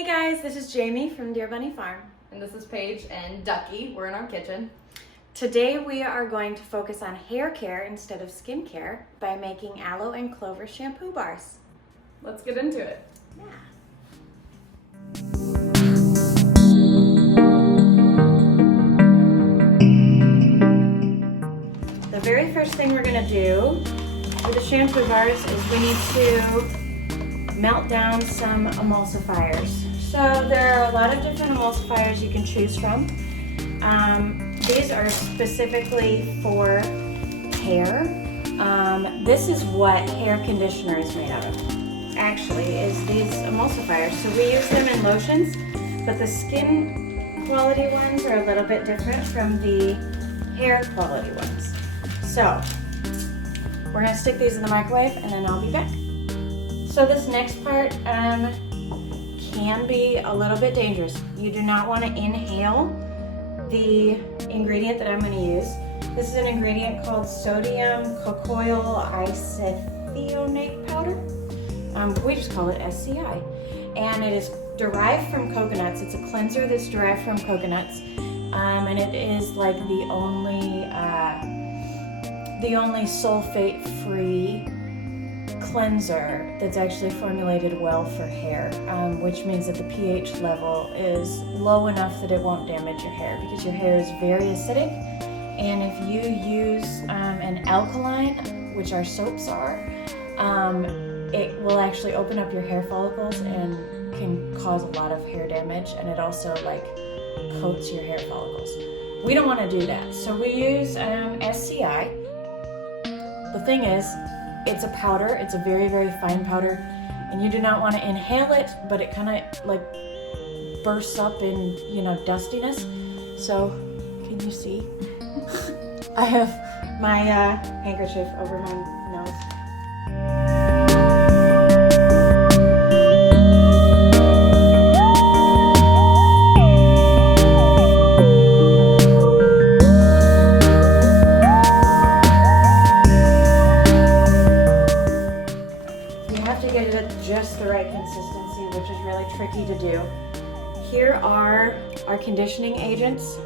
Hey guys, this is Jaimi from DeerBunny Farm. And this is Paige and Ducky. We're in our kitchen. Today we are going to focus on hair care instead of skin care by making aloe and clover shampoo bars. Let's get into it. Yeah. The very first thing we're going to do with the shampoo bars is we need to melt down some emulsifiers. So there are a lot of different emulsifiers you can choose from. These are specifically for hair. This is what hair conditioner is made out of, actually, is these emulsifiers. So we use them in lotions, but the skin quality ones are a little bit different from the hair quality ones. So we're gonna stick these in the microwave and then I'll be back. So this next part can be a little bit dangerous. You do not want to inhale the ingredient that I'm going to use. This is an ingredient called sodium cocoyl isethionate powder. We just call it SCI. And it is derived from coconuts. It's a cleanser that's derived from coconuts. And it is like the only sulfate-free cleanser that's actually formulated well for hair, which means that the pH level is low enough that it won't damage your hair, because your hair is very acidic, and if you use an alkaline, which our soaps are, it will actually open up your hair follicles and can cause a lot of hair damage, and it also coats your hair follicles. We don't want to do that, so we use SCI. The thing is, it's a powder. It's a very, very fine powder, and you do not want to inhale it, but it kind of bursts up in, dustiness. So, can you see? I have my handkerchief over my nose. Just the right consistency, which is really tricky to do. Here are our conditioning agents.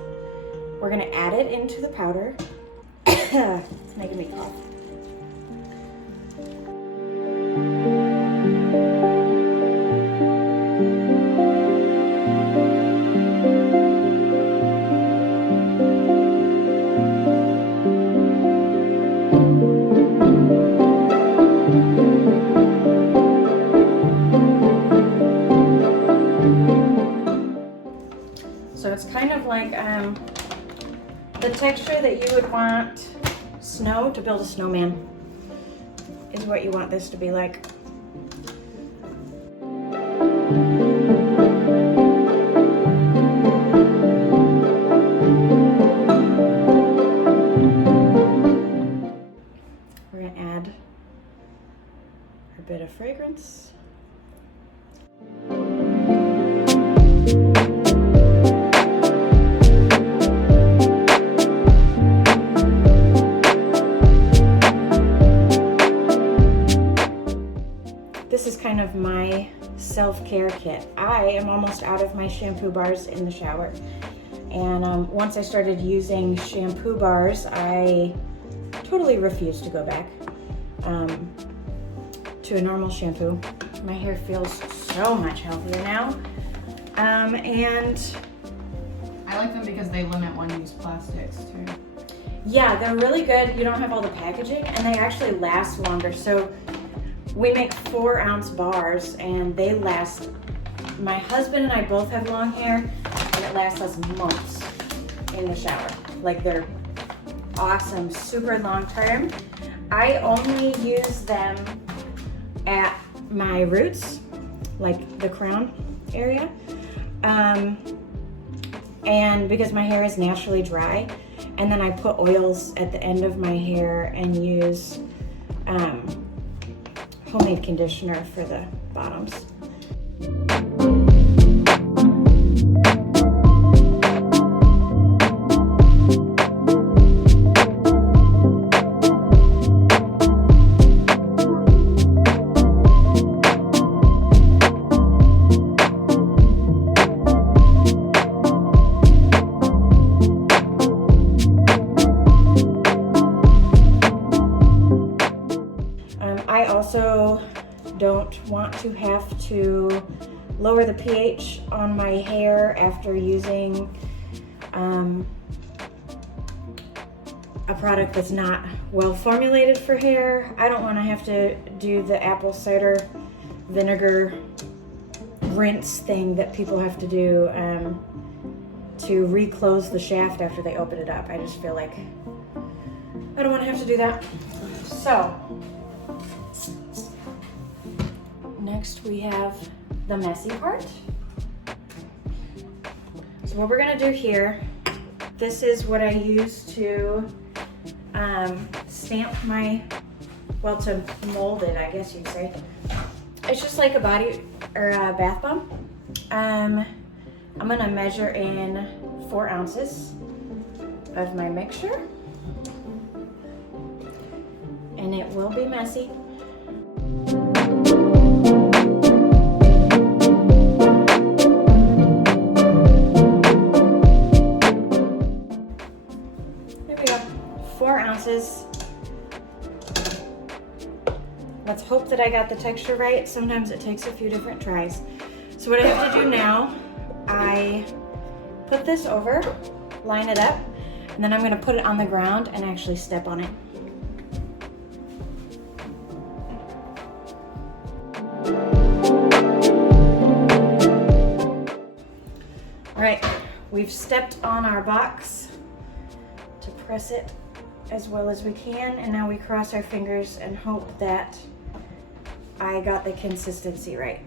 We're going to add it into the powder. It's making me cough. So it's kind of like the texture that you would want snow to build a snowman is what you want this to be like. We're going to add a bit of fragrance. This is kind of my self-care kit. I am almost out of my shampoo bars in the shower. And once I started using shampoo bars, I totally refused to go back to a normal shampoo. My hair feels so much healthier now. And I like them because they limit one-use plastics too. Yeah, they're really good. You don't have all the packaging, and they actually last longer. So we make 4-ounce bars, and they last. My husband and I both have long hair, and it lasts us months in the shower. Like, they're awesome, super long term. I only use them at my roots, like the crown area, and because my hair is naturally dry, and then I put oils at the end of my hair and use homemade conditioner for the bottoms. want to have to lower the pH on my hair after using a product that's not well formulated for hair. I don't want to have to do the apple cider vinegar rinse thing that people have to do to reclose the shaft after they open it up. I just feel like I don't want to have to do that. So next we have the messy part. So what we're gonna do here, this is what I use to stamp my, well, to mold it, I guess you'd say. It's just like a body or a bath bomb. I'm gonna measure in 4 ounces of my mixture, and it will be messy. There we go, 4 ounces. Let's hope that I got the texture right. Sometimes it takes a few different tries. So what I have to do now, I put this over, line it up, and then I'm gonna put it on the ground and actually step on it. All right, we've stepped on our box to press it as well as we can, and now we cross our fingers and hope that I got the consistency right.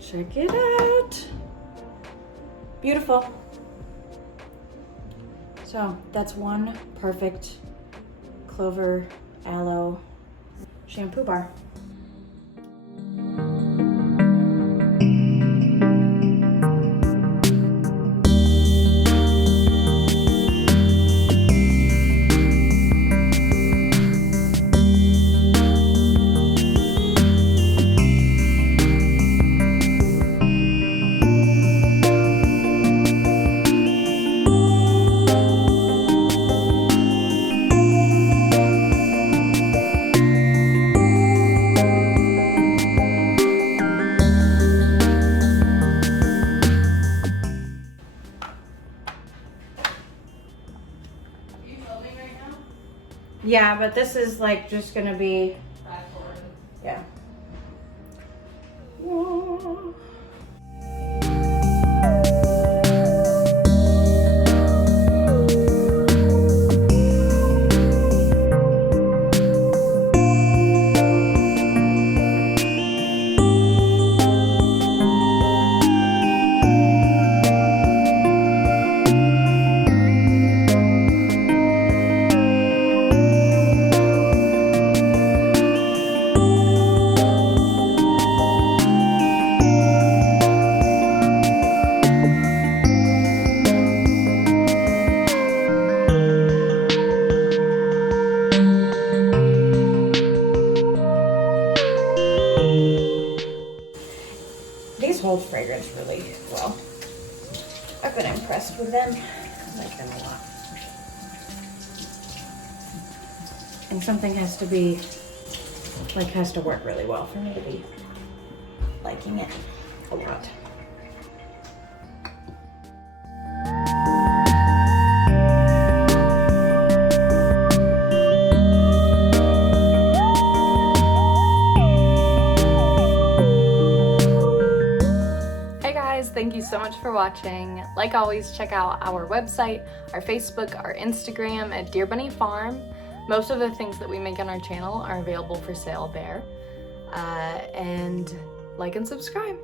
Check it out. Beautiful. So that's one perfect clover aloe shampoo bar. Yeah, but this is like just gonna be Fast forward. yeah. Whoa. These hold fragrance really well. I've been impressed with them. I like them a lot. And something has to be, like, has to work really well for me to be liking it a lot. Thank you so much for watching. Like always, check out our website, our Facebook, our Instagram at DeerBunny Farm. Most of the things that we make on our channel are available for sale there. And like and subscribe.